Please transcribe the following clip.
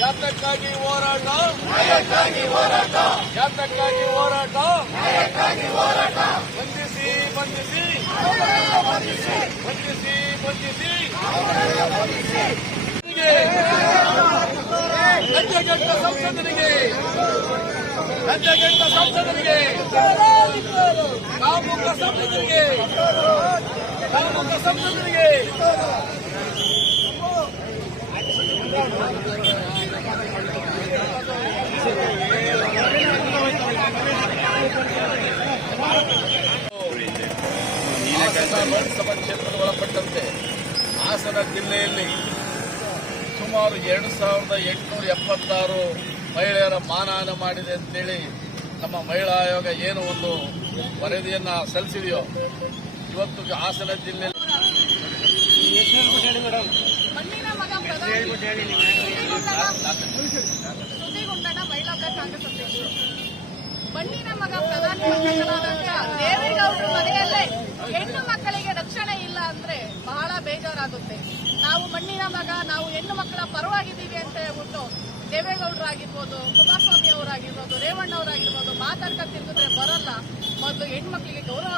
ಯಾತಕ್ಕಾಗಿ ಹೋರಾಟ, ಯಾತಕ್ಕಾಗಿ ಹೋರಾಟ, ಬಂಧಿಸಿ ಬಂಧಿಸಿ ಬಂಧಿಸಿ ಬಂಧಿಸಿ ಲಂಚಗೆಟ್ಟ ಸಂಸದರಿಗೆ, ಲಂಚಗೆಟ್ಟ ಸಂಸದರಿಗೆ, ಕಾಮುಕ ಸಂಸದರಿಗೆ, ಕಾಮುಕ ಸಂಸದರಿಗೆ ಲೋಕಸಭಾ ಕ್ಷೇತ್ರದ ಒಳಪಟ್ಟಂತೆ ಹಾಸನ ಜಿಲ್ಲೆಯಲ್ಲಿ ಸುಮಾರು 2876 ಮಹಿಳೆಯರ ಮಾನಹಾನಿ ಮಾಡಿದೆ ಅಂತೇಳಿ ನಮ್ಮ ಮಹಿಳಾ ಆಯೋಗ ಏನು ಒಂದು ವರದಿಯನ್ನ ಸಲ್ಲಿಸಿದೆಯೋ, ಇವತ್ತು ಹಾಸನ ಜಿಲ್ಲೆಯಲ್ಲಿ ಮಣ್ಣಿನ ಮಗ ಪ್ರಧಾನಮಂತ್ರಿಗಳಾದಾಗ ದೇವೇಗೌಡರ ಮನೆಯಲ್ಲೇ ಹೆಣ್ಣು ಮಕ್ಕಳಿಗೆ ರಕ್ಷಣೆ ಇಲ್ಲ ಅಂದ್ರೆ ಬಹಳ ಬೇಜಾರಾಗುತ್ತೆ. ನಾವು ಮಣ್ಣಿನ ಮಗ, ನಾವು ಹೆಣ್ಣು ಮಕ್ಕಳ ಪರವಾಗಿದ್ದೀವಿ ಅಂತ ಹೇಳ್ಬಿಟ್ಟು ದೇವೇಗೌಡರಾಗಿರ್ಬೋದು, ಕುಮಾರಸ್ವಾಮಿ ಅವರಾಗಿರ್ಬೋದು, ರೇವಣ್ಣ ಅವರಾಗಿರ್ಬೋದು ಮಾತಾಡ್ಕೊಂಡು ತಿರುಗಿದ್ರೆ ಬರಲ್ಲ. ಮೊದಲು ಹೆಣ್ಮಕ್ಳಿಗೆ ಗೌರವ